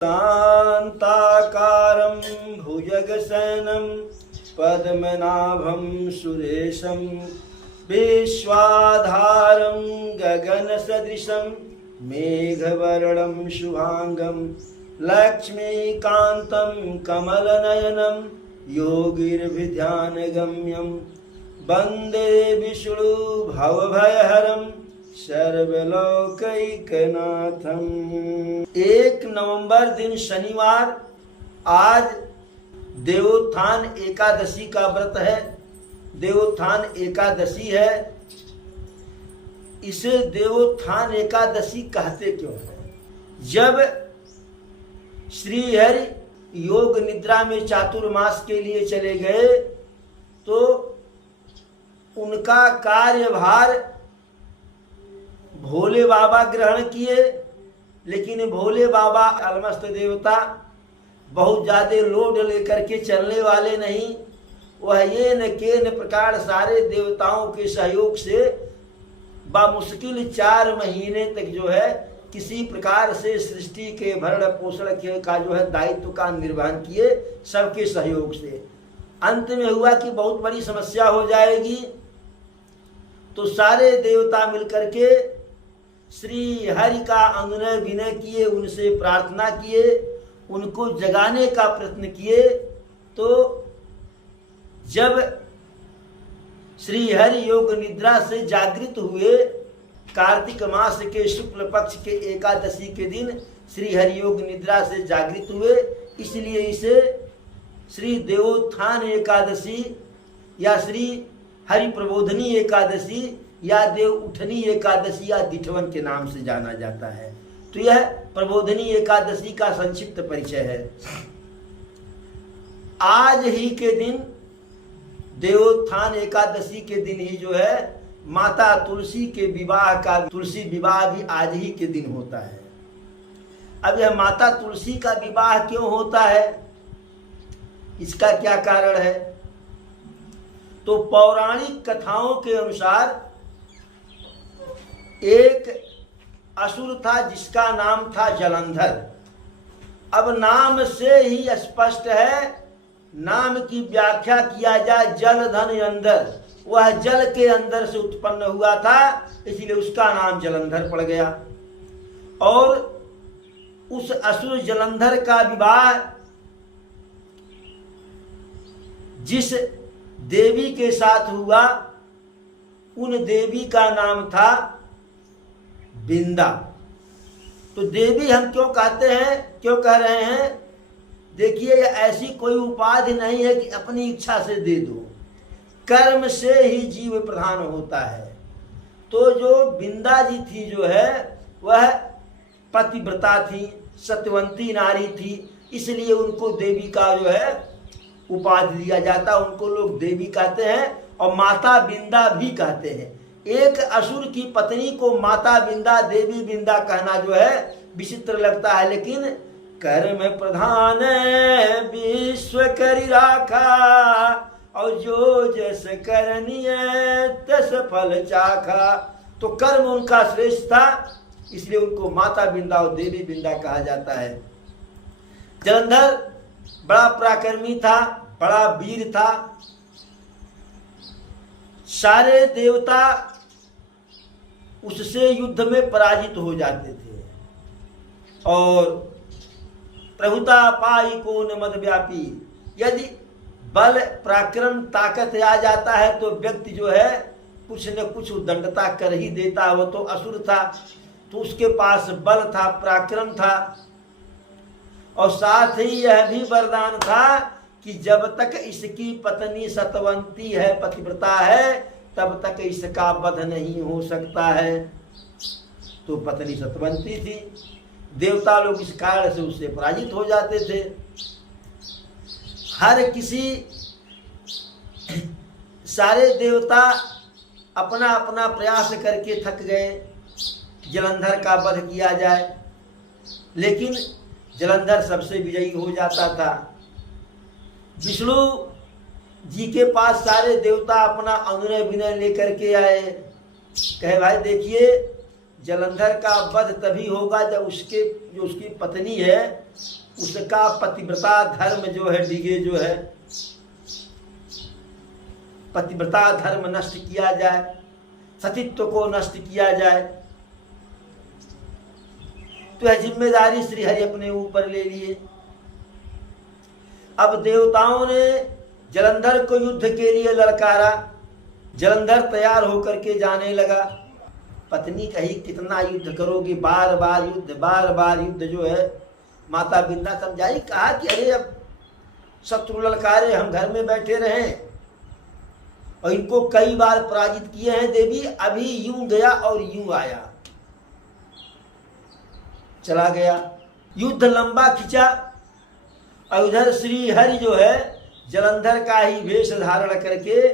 शान्ताकारं भुजगशयनं पद्मनाभं सुरेशं विश्वाधारं गगनसदृशं मेघवर्णं शुभांगं लक्ष्मीकान्तं कमलनयनं योगिर्भिध्यानगम्यं वन्दे विष्णु भवभयहरं सर्वलोकैकनाथम। 1 नवंबर दिन शनिवार, आज देवोत्थान एकादशी का व्रत है। देवोत्थान एकादशी है। इसे देवोत्थान एकादशी कहते क्यों है? जब श्री हरि योग निद्रा में चातुर्मास के लिए चले गए तो उनका कार्यभार भोले बाबा ग्रहण किए, लेकिन भोले बाबा अलमस्त देवता बहुत ज्यादा लोड लेकर के चलने वाले नहीं। वह ये न के न प्रकार सारे देवताओं के सहयोग से बामुश्किल 4 महीने तक जो है किसी प्रकार से सृष्टि के भरण पोषण का जो है दायित्व का निर्वहन किए, सबके सहयोग से। अंत में हुआ कि बहुत बड़ी समस्या हो जाएगी, तो सारे देवता मिलकर के श्री हरि का अनुनय विनय किए, उनसे प्रार्थना किए, उनको जगाने का प्रयत्न किए। तो जब श्री हरि योग निद्रा से जागृत हुए, कार्तिक मास के शुक्ल पक्ष के एकादशी के दिन श्री हरि योग निद्रा से जागृत हुए, इसलिए इसे श्री देवोत्थान एकादशी या श्री हरि प्रबोधनी एकादशी या देव उठनी एकादशी या दिठवन के नाम से जाना जाता है। तो यह प्रबोधनी एकादशी का संक्षिप्त परिचय है। आज ही के दिन, देवोत्थान एकादशी के दिन ही जो है माता तुलसी के विवाह का, तुलसी विवाह भी आज ही के दिन होता है। अब यह माता तुलसी का विवाह क्यों होता है, इसका क्या कारण है? तो पौराणिक कथाओं के अनुसार एक असुर था जिसका नाम था जलंधर। अब नाम से ही स्पष्ट है, नाम की व्याख्या किया जाए जल धन अंदर, वह जल के अंदर से उत्पन्न हुआ था, इसलिए उसका नाम जलंधर पड़ गया। और उस असुर जलंधर का विवाह जिस देवी के साथ हुआ, उन देवी का नाम था बिंदा। तो देवी हम क्यों कहते हैं, क्यों कह रहे हैं? देखिए, ऐसी कोई उपाधि नहीं है कि अपनी इच्छा से दे दो, कर्म से ही जीव प्रधान होता है। तो जो बिंदा जी थी जो है वह पतिव्रता थी, सत्यवंती नारी थी, इसलिए उनको देवी का जो है उपाधि दिया जाता, उनको लोग देवी कहते हैं और माता बिंदा भी कहते हैं। एक असुर की पत्नी को माता बिंदा, देवी बिंदा कहना जो है विचित्र लगता है, लेकिन कर्म प्रधान विश्व करि राखा और जो जस करनीय तस फल चाखा। तो कर्म उनका श्रेष्ठ था, इसलिए उनको माता बिंदा और देवी बिंदा कहा जाता है। जलंधर बड़ा पराक्रमी था, बड़ा वीर था। सारे देवता उससे युद्ध में पराजित हो जाते थे और प्रभुता पाई को न मद व्यापी। यदि बल पराक्रम ताकत आ जाता है तो व्यक्ति जो है कुछ न कुछ उद्दंडता कर ही देता। वो तो असुर था, तो उसके पास बल था, पराक्रम था, और साथ ही यह भी वरदान था कि जब तक इसकी पत्नी सतवंती है, पतिव्रता है, तब तक इसका वध नहीं हो सकता है। तो पत्नी सतवंती थी, देवता लोग इस कारण से उससे पराजित हो जाते थे। हर किसी, सारे देवता अपना अपना प्रयास करके थक गए, जलंधर का वध किया जाए, लेकिन जलंधर सबसे विजयी हो जाता था। विष्णु जी के पास सारे देवता अपना अनुनय विनय लेकर के आए, कहे भाई देखिए जलंधर का वध तभी होगा जब उसकी पत्नी है उसका पतिव्रता धर्म जो है डिगे, जो है पतिव्रता धर्म नष्ट किया जाए, सतीत्व को नष्ट किया जाए। तो यह जिम्मेदारी श्री हरि अपने ऊपर ले लिए। अब देवताओं ने जलंधर को युद्ध के लिए ललकारा। जलंधर तैयार होकर के जाने लगा। पत्नी कही कितना युद्ध करोगी, बार बार युद्ध जो है। माता बिंदा समझाई, कहा कि अरे अब शत्रु ललकारे, हम घर में बैठे रहें और इनको कई बार पराजित किए हैं देवी, अभी यूं गया और यूं आया, चला गया। युद्ध लंबा खिंचा और उधर श्री हरि जो है जलंधर का ही वेश धारण करके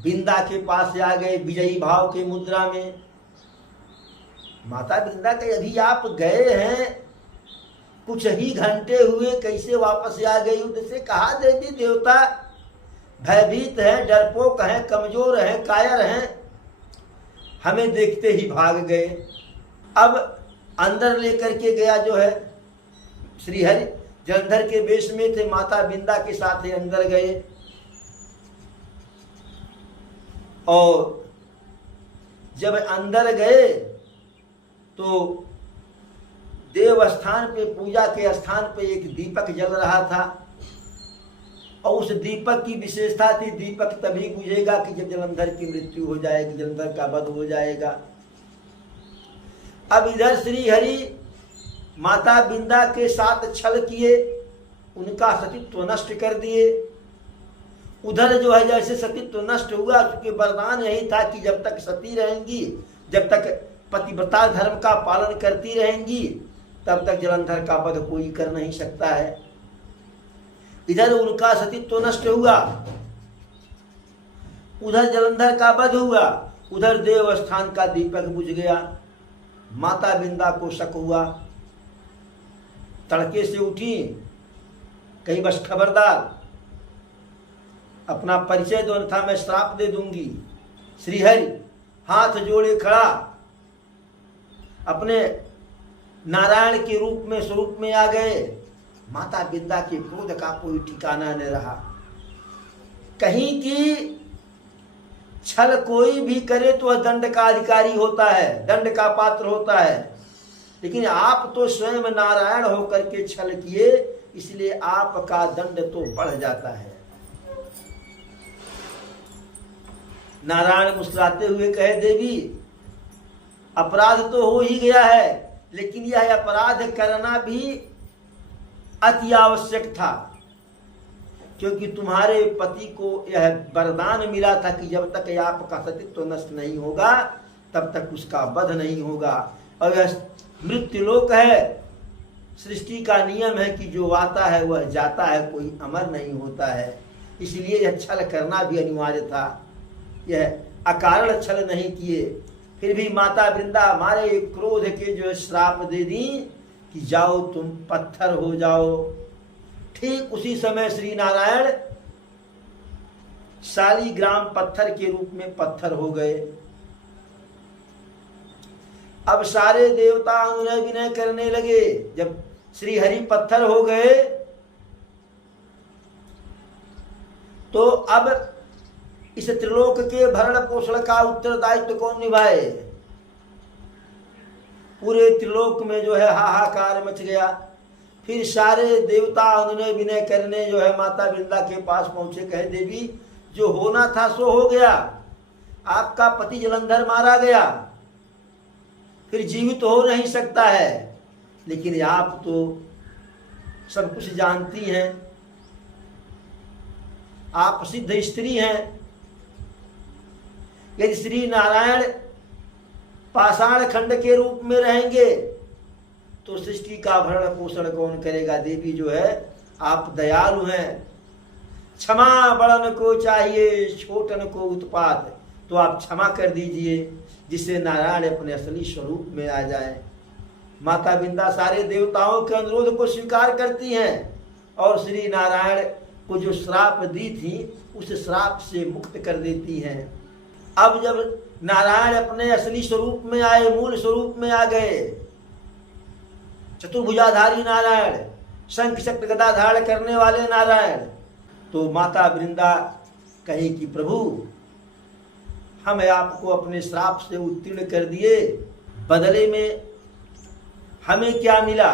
बिंदा के पास आ गए विजयी भाव के मुद्रा में। माता बिंदा के अभी आप गए हैं, कुछ ही घंटे हुए, कैसे वापस आ गए युद्ध से? कहा देवी देवता भयभीत हैं, डरपोक हैं, कमजोर हैं, कायर हैं, हमें देखते ही भाग गए। अब अंदर लेकर के गया जो है श्रीहरि, जलंधर के वेश में थे, माता बिंदा के साथ ही अंदर गए और जब अंदर गए तो देव स्थान पे, पूजा के स्थान पे एक दीपक जल रहा था और उस दीपक की विशेषता थी, दीपक तभी बुझेगा कि जब जलंधर की मृत्यु हो जाएगी, जलंधर का वध हो जाएगा। अब इधर श्री हरि माता बिंदा के साथ छल किए, उनका सतीत्व नष्ट कर दिए। उधर जो है जैसे सतीत्व नष्ट हुआ, क्योंकि वरदान यही था कि जब तक सती रहेंगी, जब तक पतिव्रता धर्म का पालन करती रहेंगी, तब तक जलंधर का वध कोई कर नहीं सकता है। इधर उनका सतीत्व नष्ट हुआ, उधर जलंधर का वध हुआ, उधर देव स्थान का दीपक बुझ गया। माता बिंदा को शक हुआ, तड़के से उठी, कहीं बस खबरदार अपना परिचय दो अन्यथा मैं श्राप दे दूंगी। श्रीहरि हाथ जोड़े खड़ा, अपने नारायण के रूप में स्वरूप में आ गए। माता बिंदा के क्रोध का कोई ठिकाना न रहा। कहीं की छल कोई भी करे तो वह दंड का अधिकारी होता है, दंड का पात्र होता है, लेकिन आप तो स्वयं नारायण होकर के छल किए, इसलिए आपका दंड तो बढ़ जाता है। नारायण मुस्कुराते हुए कहे, देवी अपराध तो हो ही गया है, लेकिन यह अपराध करना भी अति आवश्यक था, क्योंकि तुम्हारे पति को यह वरदान मिला था कि जब तक आपका सतीत्व नष्ट नहीं होगा तब तक उसका वध नहीं होगा। और यह मृत्युलोक है, सृष्टि का नियम है कि जो आता है वह जाता है, कोई अमर नहीं होता है। इसलिए यह छल करना भी अनिवार्य था, यह अकारण छल नहीं किए। फिर भी माता वृंदा हमारे क्रोध के जो श्राप दे दी कि जाओ तुम पत्थर हो जाओ। ठीक उसी समय श्री नारायण शालिग्राम पत्थर के रूप में पत्थर हो गए। अब सारे देवता अनुनय विनय करने लगे। जब श्री हरि पत्थर हो गए तो अब इस त्रिलोक के भरण पोषण का उत्तरदायित्व कौन निभाए? पूरे त्रिलोक में जो है हाहाकार मच गया। फिर सारे देवता अनुनय विनय करने जो है माता वृंदा के पास पहुंचे, कहे देवी जो होना था सो हो गया, आपका पति जलंधर मारा गया, फिर जीवित तो हो नहीं सकता है, लेकिन आप तो सब कुछ जानती हैं, आप सिद्ध स्त्री हैं। यदि श्री नारायण पाषाण खंड के रूप में रहेंगे तो सृष्टि का भरण पोषण कौन करेगा? देवी जो है आप दयालु हैं, क्षमा बड़न को चाहिए छोटन को उत्पात, तो आप क्षमा कर दीजिए जिससे नारायण अपने असली स्वरूप में आ जाए। माता वृंदा सारे देवताओं के अनुरोध को स्वीकार करती हैं और श्री नारायण को जो श्राप दी थी उस श्राप से मुक्त कर देती हैं। अब जब नारायण अपने असली स्वरूप में आए, मूल स्वरूप में आ गए। चतुर्भुजाधारी नारायण, शंख चक्र गदा धारण करने वाले नारायण। तो माता वृंदा कही कि प्रभु, हम आपको अपने श्राप से उत्तीर्ण कर दिए, बदले में हमें क्या मिला?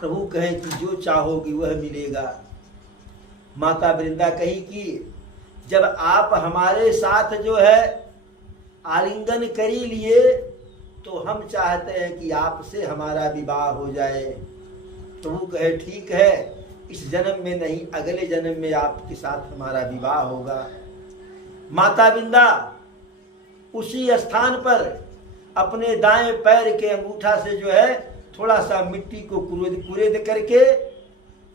प्रभु कहे कि जो चाहोगी वह मिलेगा। माता वृंदा कही कि जब आप हमारे साथ जो है आलिंगन करी लिए, तो हम चाहते हैं कि आपसे हमारा विवाह हो जाए। प्रभु कहे ठीक है, इस जन्म में नहीं, अगले जन्म में आपके साथ हमारा विवाह होगा। माता वृंदा उसी स्थान पर अपने दाएं पैर के अंगूठा से जो है थोड़ा सा मिट्टी को कुरेद करके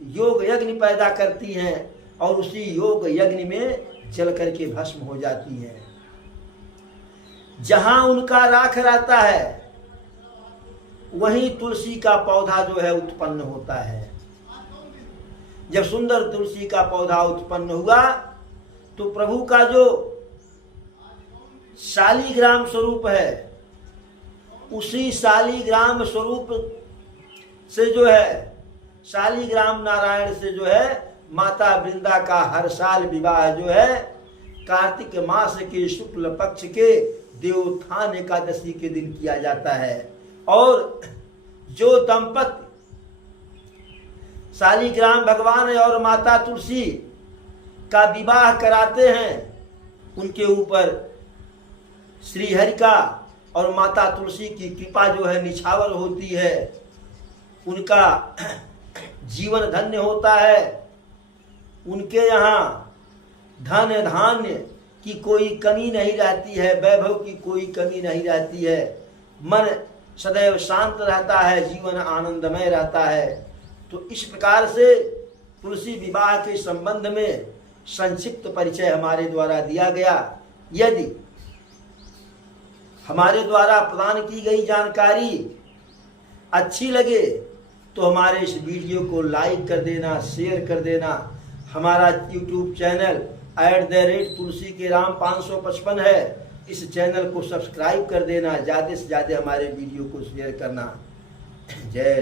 योग यज्ञ पैदा करती हैं और उसी योग यज्ञ में जल करके भस्म हो जाती हैं। जहां उनका राख रहता है वहीं तुलसी का पौधा जो है उत्पन्न होता है। जब सुंदर तुलसी का पौधा उत्पन्न हुआ तो प्रभु का जो शालिग्राम स्वरूप है, उसी शालिग्राम स्वरूप से जो है, शालिग्राम नारायण से जो है माता वृंदा का हर साल विवाह जो है कार्तिक मास के शुक्ल पक्ष के देवोत्थान एकादशी के दिन किया जाता है। और जो दंपति शालिग्राम भगवान और माता तुलसी का विवाह कराते हैं, उनके ऊपर श्री हरि का और माता तुलसी की कृपा जो है निछावर होती है। उनका जीवन धन्य होता है। उनके यहाँ धन धान्य की कोई कमी नहीं रहती है, वैभव की कोई कमी नहीं रहती है। मन सदैव शांत रहता है, जीवन आनंदमय रहता है। तो इस प्रकार से तुलसी विवाह के संबंध में संक्षिप्त परिचय हमारे द्वारा दिया गया। यदि हमारे द्वारा प्रदान की गई जानकारी अच्छी लगे तो हमारे इस वीडियो को लाइक कर देना, शेयर कर देना। हमारा YouTube चैनल @तुलसी के राम 555 है। इस चैनल को सब्सक्राइब कर देना, ज़्यादा से ज़्यादा हमारे वीडियो को शेयर करना। जय